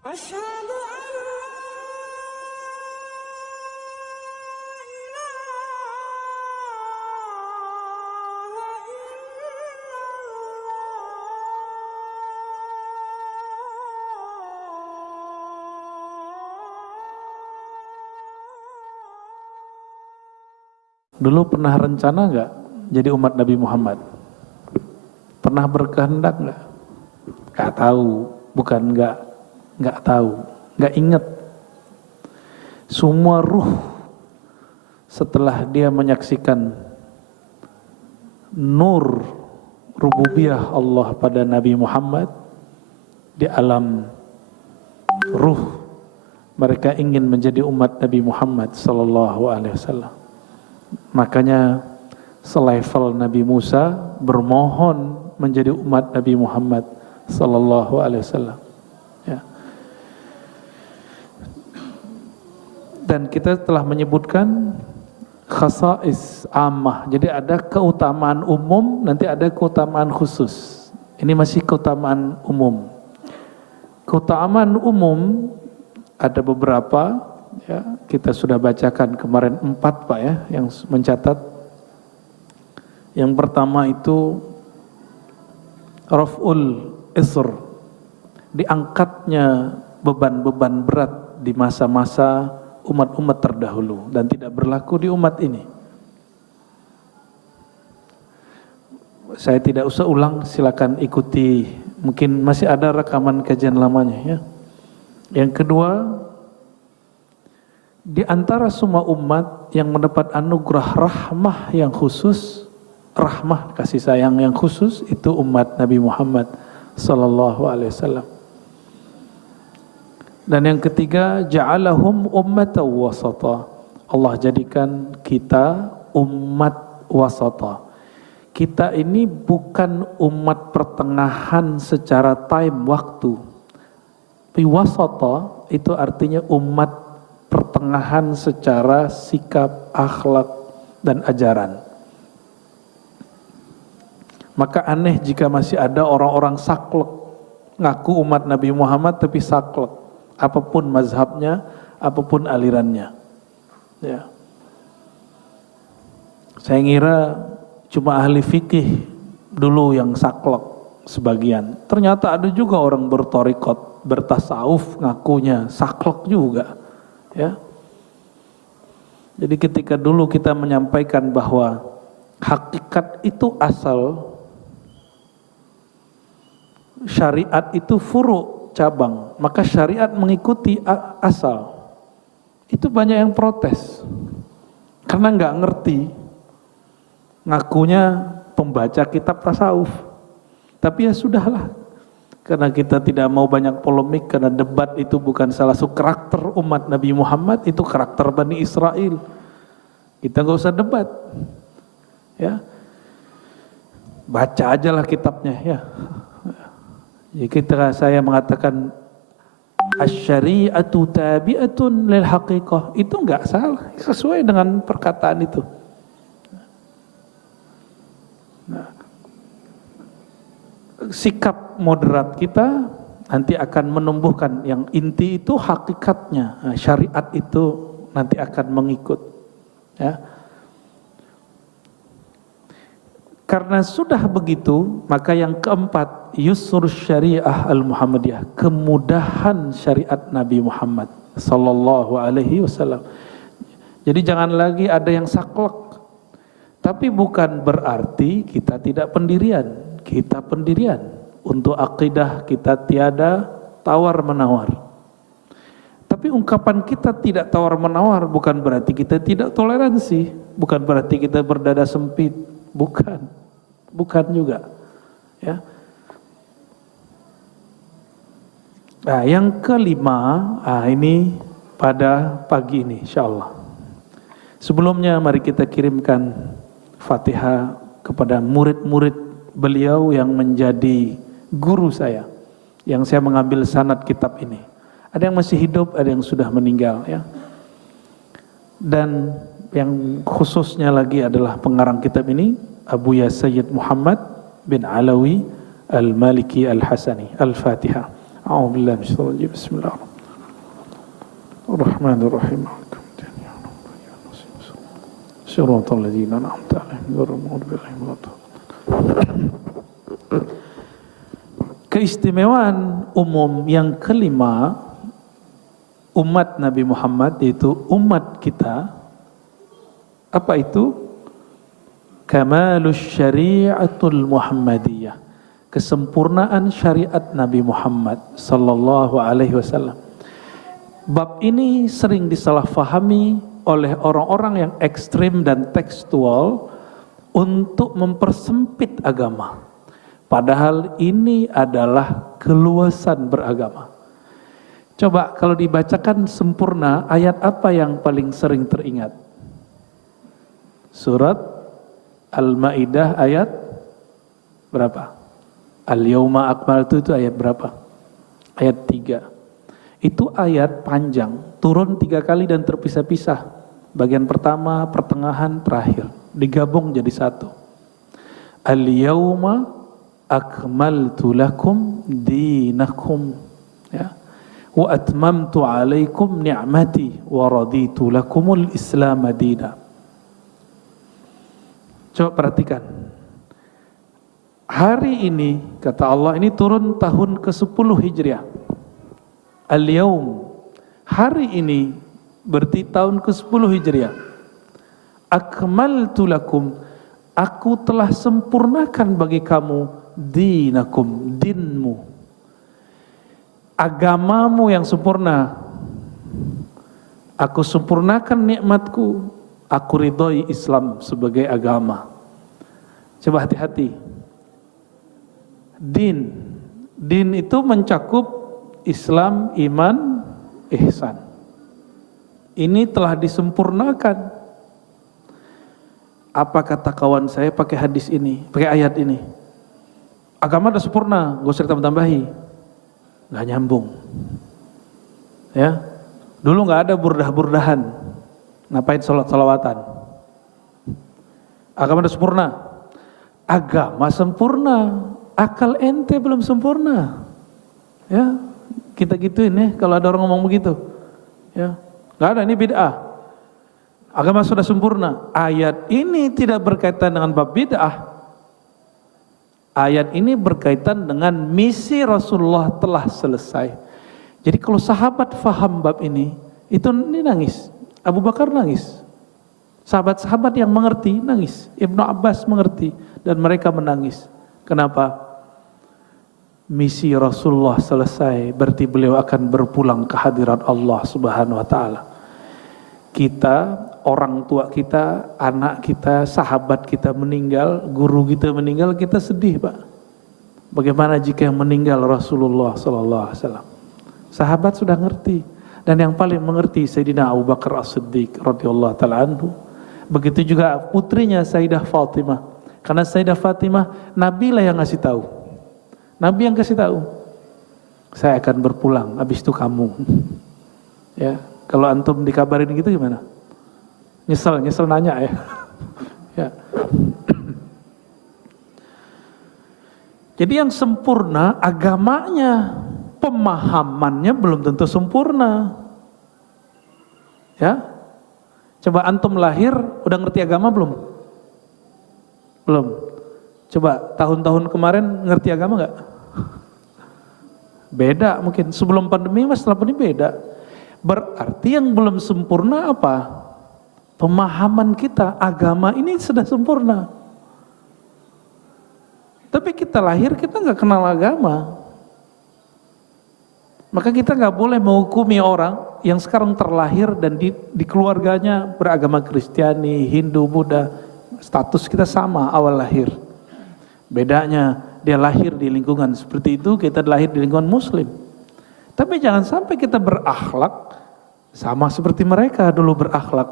Asyhadu an la ilaha illallah. Dulu pernah rencana nggak jadi umat Nabi Muhammad? Pernah berkehendak nggak? Nggak tahu, bukan nggak tahu, nggak ingat. Semua ruh setelah dia menyaksikan nur rububiyah Allah pada Nabi Muhammad di alam ruh, mereka ingin menjadi umat Nabi Muhammad sallallahu alaihi wasallam. Makanya selevel Nabi Musa bermohon menjadi umat Nabi Muhammad sallallahu alaihi wasallam. Ya. Dan kita telah menyebutkan khasais ammah. Jadi ada keutamaan umum, nanti ada keutamaan khusus. Ini masih keutamaan umum. Keutamaan umum ada beberapa, ya, kita sudah bacakan kemarin 4 Pak ya, yang mencatat. Yang pertama itu raf'ul isr, diangkatnya beban-beban berat di masa-masa umat-umat terdahulu dan tidak berlaku di umat ini. Saya tidak usah ulang, silakan ikuti, mungkin masih ada rekaman kajian lamanya ya. Yang kedua, di antara semua umat yang mendapat anugerah rahmah yang khusus, rahmah kasih sayang yang khusus, itu umat Nabi Muhammad sallallahu alaihi wasallam. Dan yang ketiga, ja'alahum ummatan wasata. Allah jadikan kita umat wasata. Kita ini bukan umat pertengahan secara time waktu. Tapi wasata itu artinya umat pertengahan secara sikap, akhlak, dan ajaran. Maka aneh jika masih ada orang-orang saklek, ngaku umat Nabi Muhammad tapi saklek, apapun mazhabnya, apapun alirannya. Ya. Saya ngira cuma ahli fikih dulu yang saklek sebagian. Ternyata ada juga orang bertorikot, bertasawuf, ngakunya saklek juga. Ya. Jadi ketika dulu kita menyampaikan bahwa hakikat itu asal, syariat itu furu, cabang, maka syariat mengikuti asal. Itu banyak yang protes karena nggak ngerti, ngakunya pembaca kitab tasawuf. Tapi ya sudahlah, karena kita tidak mau banyak polemik, karena debat itu bukan salah satu karakter umat Nabi Muhammad, itu karakter Bani Israel. Kita nggak usah debat, ya, baca aja lah kitabnya, ya. Jadi ketika saya mengatakan asy-syari'atu tabi'atun lil haqiqah, itu enggak salah, sesuai dengan perkataan itu. Nah, sikap moderat kita nanti akan menumbuhkan yang inti itu hakikatnya. Nah, syariat itu nanti akan mengikut. Ya. Karena sudah begitu, maka yang keempat, yusur syariah al-Muhammadiyah, kemudahan syariat Nabi Muhammad sallallahu alaihi wasallam. Jadi jangan lagi ada yang saklek. Tapi bukan berarti kita tidak pendirian. Kita pendirian. Untuk akidah kita tiada tawar-menawar. Tapi ungkapan kita tidak tawar-menawar bukan berarti kita tidak toleransi, bukan berarti kita berdada sempit, bukan. Bukan juga, ya. Nah, yang kelima, ini pada pagi ini, insyaallah. Sebelumnya, mari kita kirimkan Fatihah kepada murid-murid beliau yang menjadi guru saya, yang saya mengambil sanad kitab ini. Ada yang masih hidup, ada yang sudah meninggal, ya. Dan yang khususnya lagi adalah pengarang kitab ini, Abuya Sayyid Muhammad bin Alawi Al-Maliki Al-Hasani. Al-Fatihah. A'udzu billahi minasyaitonir rajim. Bismillahirrahmanirrahim. Shiratal ladzina an'amta 'alaihim ghairil maghdubi 'alaihim waladdallin. Keistimewaan umum yang kelima umat Nabi Muhammad, yaitu umat kita, apa itu? Kamalus syari'atul Muhammadiyah, kesempurnaan syariat Nabi Muhammad sallallahu alaihi wasallam. Bab ini sering disalahfahami oleh orang-orang yang ekstrim dan tekstual untuk mempersempit agama. Padahal ini adalah keluasan beragama. Coba kalau dibacakan sempurna, ayat apa yang paling sering teringat? Surat Al-Maidah ayat berapa? Al-Yauma Akmaltu itu ayat berapa? Ayat 3. Itu ayat panjang, turun 3 kali dan terpisah-pisah. Bagian pertama, pertengahan, terakhir. Digabung jadi satu. Al-Yauma Akmaltu lakum dinakum, ya. Wa atmamtu alaikum ni'mati wa raditu lakumul Islam madina. Coba perhatikan. Hari ini, kata Allah, ini turun tahun ke-10 Hijriah. Al-Yaum, hari ini berarti tahun ke-10 Hijriah. Akmaltu lakum, aku telah sempurnakan bagi kamu dinakum, dinmu, agamamu yang sempurna. Aku sempurnakan nikmatku, aku ridhoi Islam sebagai agama. Coba hati-hati. Din itu mencakup Islam, iman, ihsan. Ini telah disempurnakan. Apa kata kawan saya pakai hadis ini, pakai ayat ini? Agama udah sempurna, gak usah ditambah-tambahi. Gak nyambung. Ya, dulu gak ada burdah-burdahan. Ngapain sholat-sholawatan? Agama udah sempurna. Agama sempurna, akal ente belum sempurna. Ya, kita gituin ya kalau ada orang ngomong begitu. Ya, gak ada, ini bid'ah. Agama sudah sempurna. Ayat ini tidak berkaitan dengan bab bid'ah. Ayat ini berkaitan dengan misi Rasulullah telah selesai. Jadi kalau sahabat faham bab ini nangis. Abu Bakar nangis. Sahabat-sahabat yang mengerti nangis. Ibnu Abbas mengerti dan mereka menangis. Kenapa? Misi Rasulullah selesai, berarti beliau akan berpulang ke hadirat Allah Subhanahu wa taala. Kita, orang tua kita, anak kita, sahabat kita meninggal, guru kita meninggal, kita sedih, Pak. Bagaimana jika yang meninggal Rasulullah sallallahu alaihi wasallam? Sahabat sudah ngerti, dan yang paling mengerti Sayyidina Abu Bakar As-Siddiq radhiyallahu taala anhu. Begitu juga putrinya Sayyidah Fatimah. Karena Sayyidah Fatimah Nabi lah yang ngasih tahu. Nabi yang kasih tahu. Saya akan berpulang, habis itu kamu. Ya. Kalau antum dikabarin gitu gimana? Nyesel nanya ya. Ya. Jadi yang sempurna agamanya, pemahamannya belum tentu sempurna. Ya. Coba antum lahir udah ngerti agama belum? Belum. Coba tahun-tahun kemarin ngerti agama enggak? Beda mungkin. Sebelum pandemi mas, setelah pandemi beda. Berarti yang belum sempurna apa? Pemahaman kita, agama ini sudah sempurna. Tapi kita lahir, kita nggak kenal agama. Maka kita nggak boleh menghukumi orang yang sekarang terlahir dan di keluarganya beragama Kristiani, Hindu, Buddha. Status kita sama awal lahir. Bedanya dia lahir di lingkungan seperti itu, kita lahir di lingkungan Muslim. Tapi jangan sampai kita berakhlak sama seperti mereka dulu berakhlak.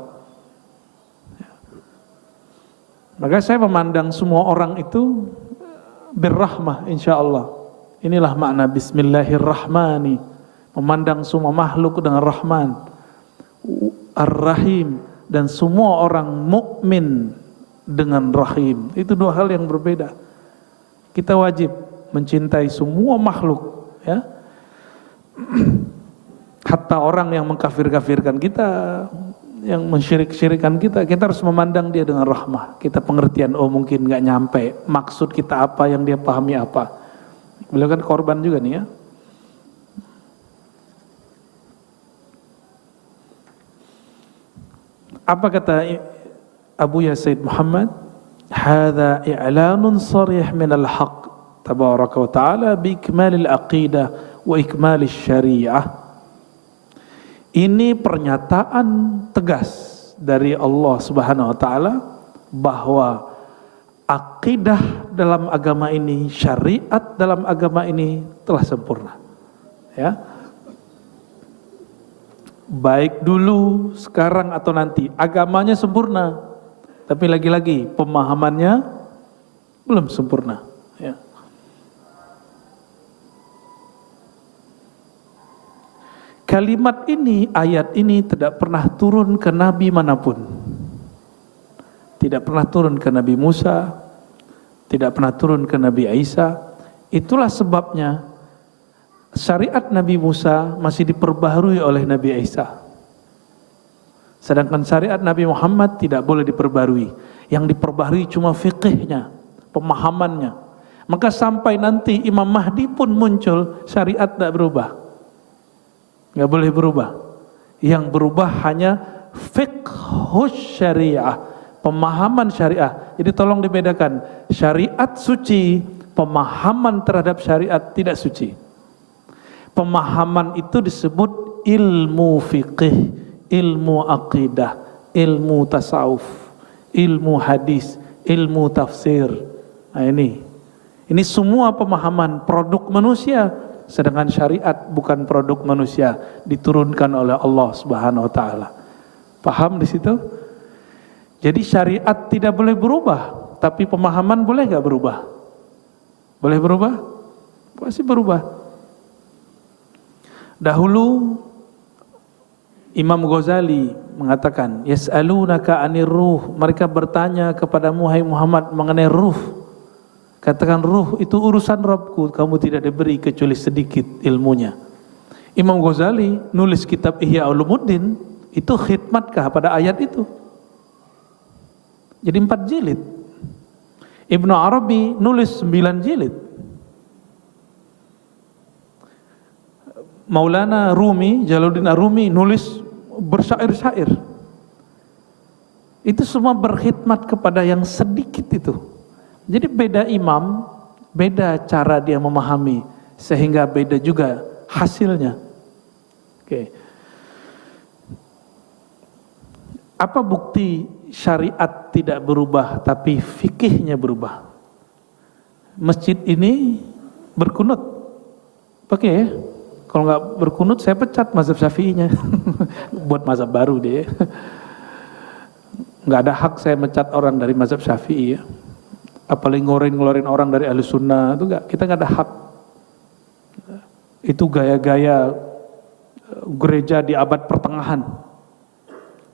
Maka saya memandang semua orang itu berrahmah insyaallah. Inilah makna Bismillahirrahmanirrahim. Memandang semua makhluk dengan Rahman, Ar-Rahim, dan semua orang mukmin dengan Rahim. Itu dua hal yang berbeda. Kita wajib mencintai semua makhluk, ya. Hatta orang yang mengkafir-kafirkan kita, yang mensyirik-syirikan kita, kita harus memandang dia dengan rahmah. Kita pengertian, oh mungkin nggak nyampe maksud kita apa, yang dia pahami apa. Beliau kan korban juga nih ya. Apa kata Abu Said Muhammad? Hadza i'lanun sharih min al-haq tabaraka wa ta'ala bi ikmalil aqidah wa ikmalis syariah. Ini pernyataan tegas dari Allah Subhanahu wa taala bahwa akidah dalam agama ini, syariat dalam agama ini telah sempurna. Ya. Baik dulu, sekarang atau nanti, agamanya sempurna, tapi lagi-lagi pemahamannya belum sempurna. Ya. Kalimat ini, ayat ini tidak pernah turun ke nabi manapun. Tidak pernah turun ke Nabi Musa, tidak pernah turun ke Nabi Isa. Itulah sebabnya syariat Nabi Musa masih diperbaharui oleh Nabi Isa. Sedangkan syariat Nabi Muhammad tidak boleh diperbarui. Yang diperbaharui cuma fikihnya, pemahamannya. Maka sampai nanti Imam Mahdi pun muncul, syariat tidak berubah. Nggak boleh berubah. Yang berubah hanya fiqhus syariah, pemahaman syariah. Jadi tolong dibedakan, syariat suci, pemahaman terhadap syariat tidak suci. Pemahaman itu disebut ilmu fiqih, ilmu aqidah, ilmu tasawuf, ilmu hadis, ilmu tafsir. Nah ini semua pemahaman produk manusia, sedangkan syariat bukan produk manusia, diturunkan oleh Allah Subhanahu wa taala. Paham di situ? Jadi syariat tidak boleh berubah, tapi pemahaman boleh nggak berubah? Boleh berubah? Pasti berubah. Dahulu Imam Ghazali mengatakan, yas'alunaka 'anir ruh, mereka bertanya kepadamu hai Muhammad mengenai ruh. Katakan ruh itu urusan Rabbku, kamu tidak diberi kecuali sedikit ilmunya. Imam Ghazali nulis kitab Ihya Ulumuddin, itu khidmatkah pada ayat itu? Jadi 4 jilid. Ibnu Arabi nulis 9 jilid. Maulana Rumi, Jalaluddin Ar-Rumi nulis bersyair-syair. Itu semua berkhidmat kepada yang sedikit itu. Jadi beda imam, beda cara dia memahami, sehingga beda juga hasilnya. Oke. Apa bukti syariat tidak berubah tapi fikihnya berubah? Masjid ini berkunut, pakai ya? Kalau nggak berkunut saya pecat mazhab Syafi'inya. Buat mazhab baru dia. Nggak ada hak saya mecat orang dari mazhab Syafi'i ya. Apalagi ngeluarin orang dari Ahlus Sunnah, itu enggak, kita nggak ada hak. Itu gaya-gaya gereja di abad pertengahan.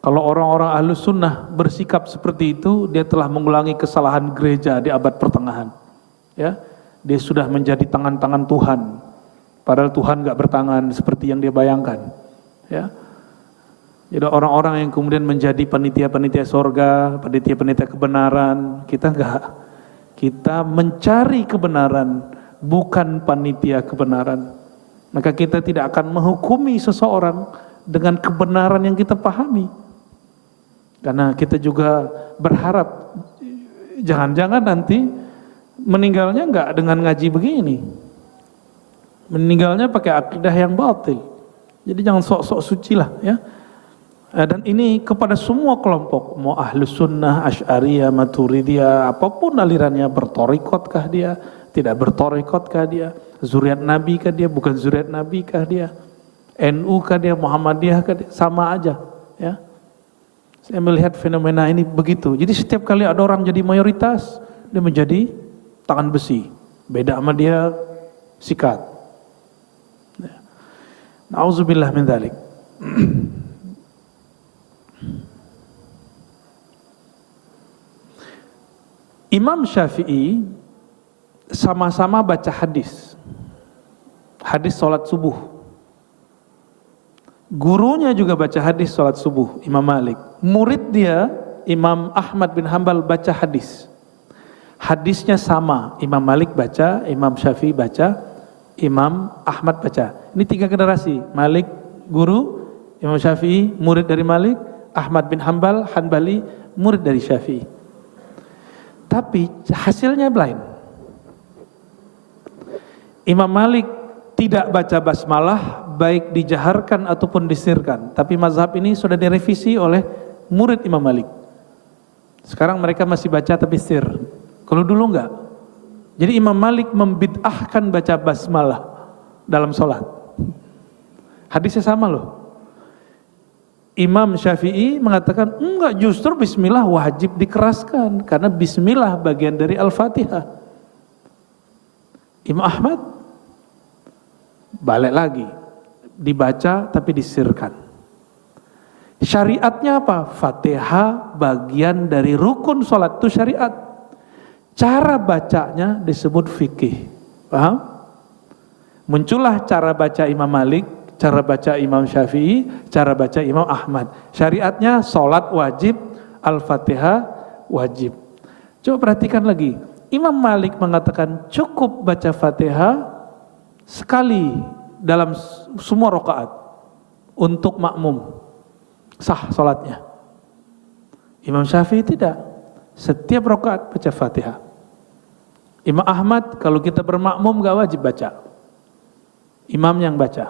Kalau orang-orang Ahlus Sunnah bersikap seperti itu, dia telah mengulangi kesalahan gereja di abad pertengahan. Ya, dia sudah menjadi tangan-tangan Tuhan. Padahal Tuhan nggak bertangan seperti yang dia bayangkan. Ya, jadi orang-orang yang kemudian menjadi panitia-panitia sorga, panitia-panitia kebenaran, kita enggak. Kita mencari kebenaran, bukan panitia kebenaran. Maka kita tidak akan menghukumi seseorang dengan kebenaran yang kita pahami. Karena kita juga berharap, jangan-jangan nanti meninggalnya enggak dengan ngaji begini. Meninggalnya pakai akidah yang batil. Jadi jangan sok-sok suci lah ya. Dan ini kepada semua kelompok, mau Ahlus Sunnah, Asy'ariyah, Maturidiyah, apapun alirannya, bertorikotkah dia, tidak bertorikotkah dia, zuriat Nabi kah dia, bukan zuriat Nabi kah dia, NU kah dia, Muhammadiyah kah dia, sama aja ya. Saya melihat fenomena ini begitu. Jadi setiap kali ada orang jadi mayoritas, dia menjadi tangan besi. Beda sama dia sikat. Na'udzubillah min dzalik. Imam Syafi'i sama-sama baca hadis. Hadis sholat subuh. Gurunya juga baca hadis sholat subuh, Imam Malik. Murid dia, Imam Ahmad bin Hambal baca hadis. Hadisnya sama, Imam Malik baca, Imam Syafi'i baca, Imam Ahmad baca. Ini 3 generasi, Malik guru, Imam Syafi'i murid dari Malik, Ahmad bin Hambal, Hanbali murid dari Syafi'i. Tapi hasilnya lain. Imam Malik tidak baca basmalah baik dijaharkan ataupun disirkan. Tapi mazhab ini sudah direvisi oleh murid Imam Malik. Sekarang mereka masih baca tapi sir. Kalau dulu enggak. Jadi Imam Malik membid'ahkan baca basmalah dalam sholat. Hadisnya sama loh. Imam Syafi'i mengatakan enggak, justru bismillah wajib dikeraskan karena bismillah bagian dari Al-Fatihah. Imam Ahmad balik lagi, dibaca tapi disirkan. Syariatnya apa? Fatihah bagian dari rukun sholat, itu syariat. Cara bacanya disebut fikih. Paham? Muncullah cara baca Imam Malik, cara baca Imam Syafi'i, cara baca Imam Ahmad. Syariatnya sholat wajib, Al-Fatihah wajib. Coba perhatikan lagi. Imam Malik mengatakan cukup baca Fatihah sekali dalam semua rakaat untuk makmum, sah sholatnya. Imam Syafi'i tidak, setiap rakaat baca Fatihah. Imam Ahmad kalau kita bermakmum gak wajib baca, imam yang baca.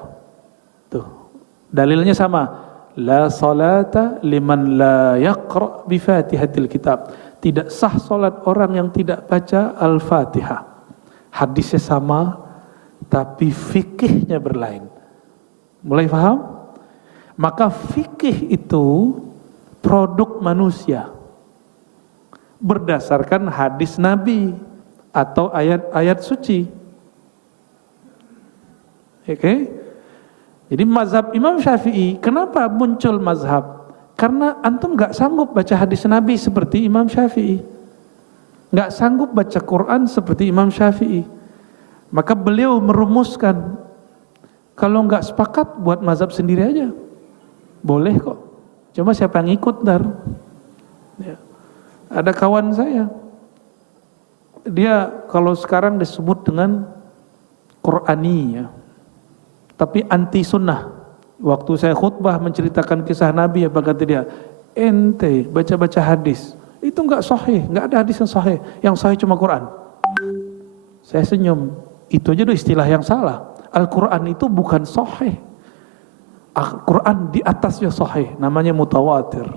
Tuh, dalilnya sama. La salata liman la yaqra bi Fatihatil kitab. Tidak sah salat orang yang tidak baca Al-Fatihah. Hadisnya sama, tapi fikihnya berlain. Mulai paham? Maka fikih itu produk manusia berdasarkan hadis Nabi atau ayat-ayat suci. Oke? Jadi mazhab Imam Syafi'i, kenapa muncul mazhab? Karena antum gak sanggup baca hadis Nabi seperti Imam Syafi'i, gak sanggup baca Quran seperti Imam Syafi'i. Maka beliau merumuskan, kalau gak sepakat buat mazhab sendiri aja, boleh kok. Cuma siapa yang ikut ntar? Ya. Ada kawan saya, dia kalau sekarang disebut dengan Qur'ani ya, tapi anti sunnah. Waktu saya khutbah menceritakan kisah Nabi, apa kata dia? Ente baca-baca hadis, itu enggak sahih, enggak ada hadis yang sahih. Yang sahih cuma Quran. Saya senyum, itu aja udah istilah yang salah. Al-Quran itu bukan sahih. Al-Quran di atasnya sahih, namanya mutawatir.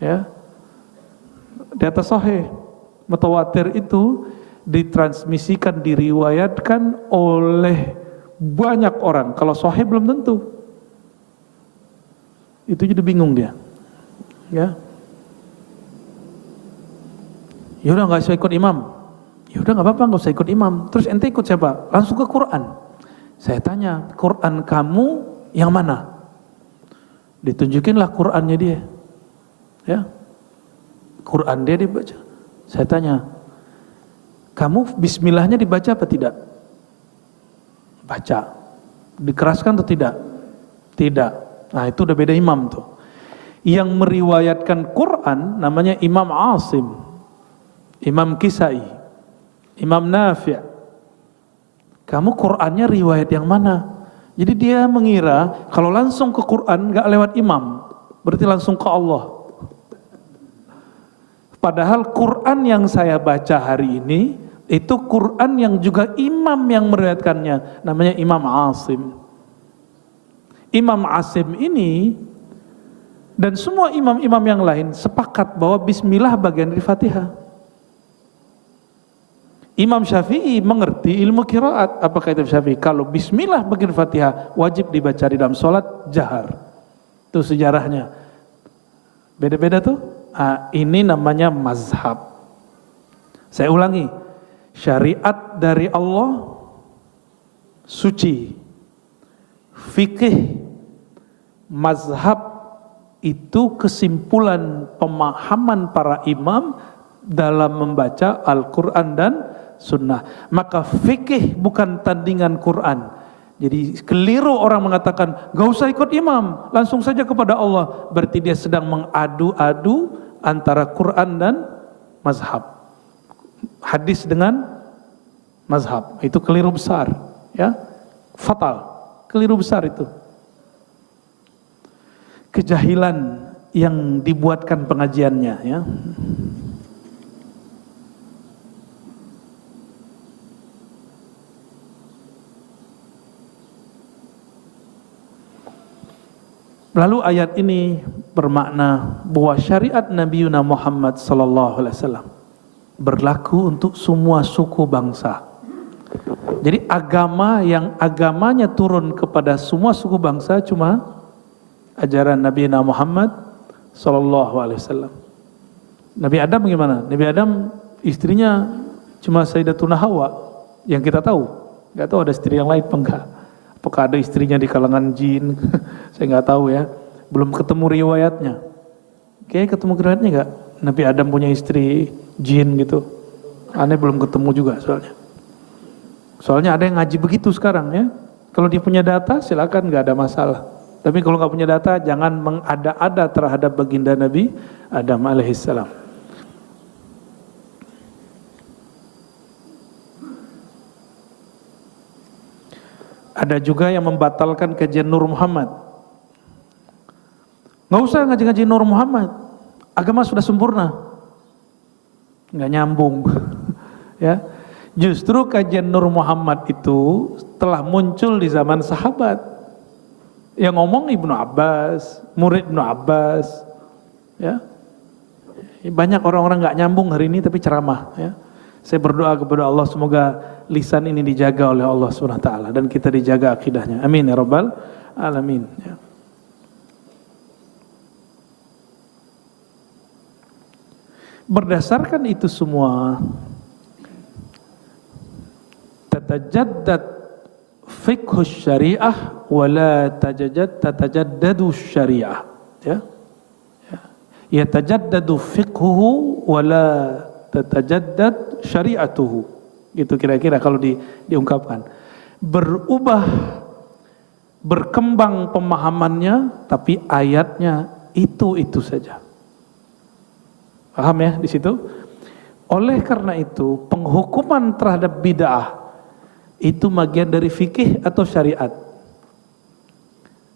Ya, di atas sahih. Mutawatir itu ditransmisikan, diriwayatkan oleh banyak orang. Kalau sahih belum tentu. Itu jadi bingung dia. Ya. Ya udah enggak usah ikut imam. Ya udah enggak apa-apa, enggak usah ikut imam. Terus ente ikut siapa? Langsung ke Quran. Saya tanya, Quran kamu yang mana? Ditunjukinlah Qurannya dia. Ya. Quran dia dibaca. Saya tanya, kamu bismillahnya dibaca apa tidak? Baca. Dikeraskan atau tidak? Tidak. Nah itu udah beda imam tuh. Yang meriwayatkan Quran namanya Imam Asim, Imam Kisai, Imam Nafi'. Kamu Qurannya riwayat yang mana? Jadi dia mengira kalau langsung ke Quran gak lewat imam, berarti langsung ke Allah. Padahal Quran yang saya baca hari ini itu Quran yang juga imam yang meriwayatkannya, namanya Imam Asim. Imam Asim ini dan semua imam-imam yang lain sepakat bahwa bismillah bagian dari Fatihah. Imam Syafi'i mengerti ilmu qiraat. Apa kata Syafi'i? Kalau bismillah bagian Fatihah wajib dibaca di dalam sholat jahar. Itu sejarahnya. Beda-beda tuh. Nah, ini namanya mazhab. Saya ulangi. Syariat dari Allah suci. Fikih, mazhab itu kesimpulan pemahaman para imam dalam membaca Al-Quran dan Sunnah. Maka fikih bukan tandingan Quran. Jadi keliru orang mengatakan gak usah ikut imam, langsung saja kepada Allah. Berarti dia sedang mengadu-adu antara Quran dan mazhab, hadis dengan mazhab. Itu keliru besar, ya, fatal, keliru besar itu. Kejahilan yang dibuatkan pengajiannya, ya. Lalu ayat ini bermakna bahwa syariat Nabi Muhammad sallallahu alaihi wasallam berlaku untuk semua suku bangsa. Jadi agama yang agamanya turun kepada semua suku bangsa cuma ajaran Nabi Muhammad sallallahu alaihi wasallam. Nabi Adam bagaimana? Nabi Adam istrinya cuma Sayyidatuna Hawa yang kita tahu. Enggak tahu ada istri yang lain apa enggak. Apakah ada istrinya di kalangan jin? Saya nggak tahu ya. Belum ketemu riwayatnya. Oke, ketemu riwayatnya nggak? Nabi Adam punya istri jin gitu. Aneh belum ketemu juga soalnya. Soalnya ada yang ngaji begitu sekarang ya. Kalau dia punya data silakan, nggak ada masalah. Tapi kalau nggak punya data jangan mengada-ada terhadap baginda Nabi Adam alaihissalam. Ada juga yang membatalkan kajian Nur Muhammad. Nggak usah ngaji-ngaji Nur Muhammad, agama sudah sempurna. Nggak nyambung. Ya, justru kajian Nur Muhammad itu telah muncul di zaman sahabat. Yang ngomong Ibnu Abbas, murid Ibnu Abbas. Ya, banyak orang-orang nggak nyambung hari ini tapi ceramah. Ya. Saya berdoa kepada Allah semoga lisan ini dijaga oleh Allah SWT dan kita dijaga akidahnya. Amin ya rabbal alamin. Ya. Berdasarkan itu semua, tatajaddad fiqhus syariah wala tatajaddadu syariah. Ya. Ya tajaddadu fiqhuhu wala tatajaddad syariatuhu. Gitu kira-kira kalau diungkapkan. Berubah, berkembang pemahamannya, tapi ayatnya itu saja. Paham ya di situ? Oleh karena itu, penghukuman terhadap bid'ah itu bagian dari fikih atau syariat.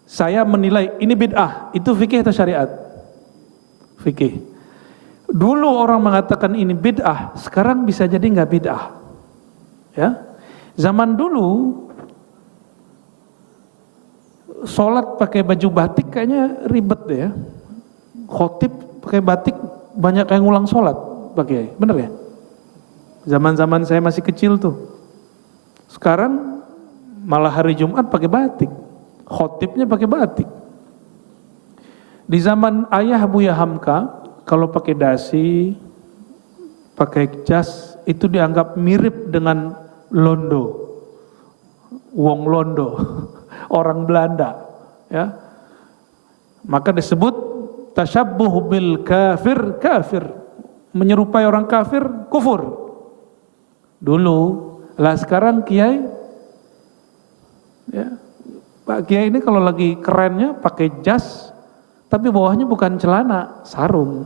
Saya menilai ini bid'ah, itu fikih atau syariat? Fikih. Dulu orang mengatakan ini bid'ah, sekarang bisa jadi nggak bid'ah. Ya, zaman dulu sholat pakai baju batik kayaknya ribet deh ya. Khotib pakai batik banyak yang ngulang sholat pakai, bener ya? Zaman-zaman saya masih kecil tuh. Sekarang malah hari Jumat pakai batik, khotibnya pakai batik. Di zaman ayah Buya Hamka, kalau pakai dasi, pakai jas itu dianggap mirip dengan Londo, wong Londo, orang Belanda, ya. Maka disebut tasyabbuh bil kafir, kafir, menyerupai orang kafir, kufur. Dulu, lah sekarang kiai, ya, Pak Kiai ini kalau lagi kerennya pakai jas, tapi bawahnya bukan celana, sarung.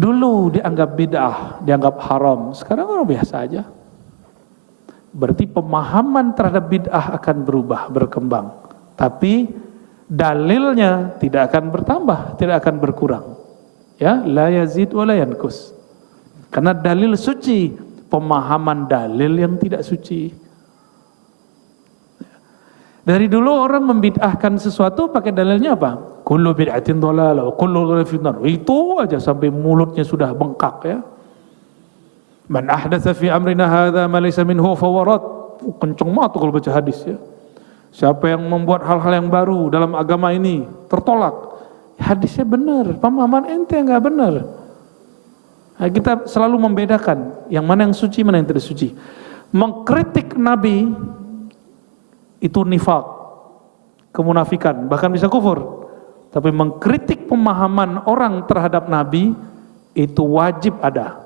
Dulu dianggap bid'ah, dianggap haram, sekarang orang biasa aja. Berarti pemahaman terhadap bid'ah akan berubah, berkembang. Tapi dalilnya tidak akan bertambah, tidak akan berkurang. Ya, la yazid wa la yankus. Karena dalil suci, pemahaman dalil yang tidak suci. Dari dulu orang membid'ahkan sesuatu pakai dalilnya apa? Kullu bid'atin dhalalah wa kullu dhalalatin finnar. Itu aja sampai mulutnya sudah bengkak ya. Man ahdatsa fi amrina hadza ma laysa minhu fawarat. Kenceng banget kalau baca hadis ya. Siapa yang membuat hal-hal yang baru dalam agama ini tertolak. Hadisnya benar, pemahaman ente enggak benar. Nah, kita selalu membedakan yang mana yang suci, mana yang tidak suci. Mengkritik Nabi itu nifaq, kemunafikan, bahkan bisa kufur. Tapi mengkritik pemahaman orang terhadap Nabi itu wajib ada.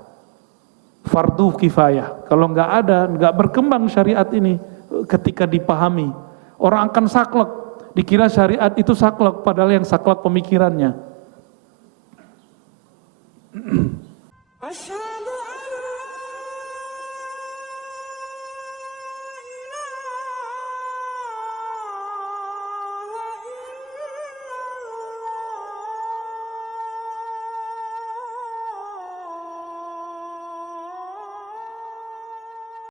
fardu kifayah. Kalau nggak ada, nggak berkembang syariat ini ketika dipahami. Orang akan saklek, dikira syariat itu saklek, padahal yang saklek pemikirannya. أشهد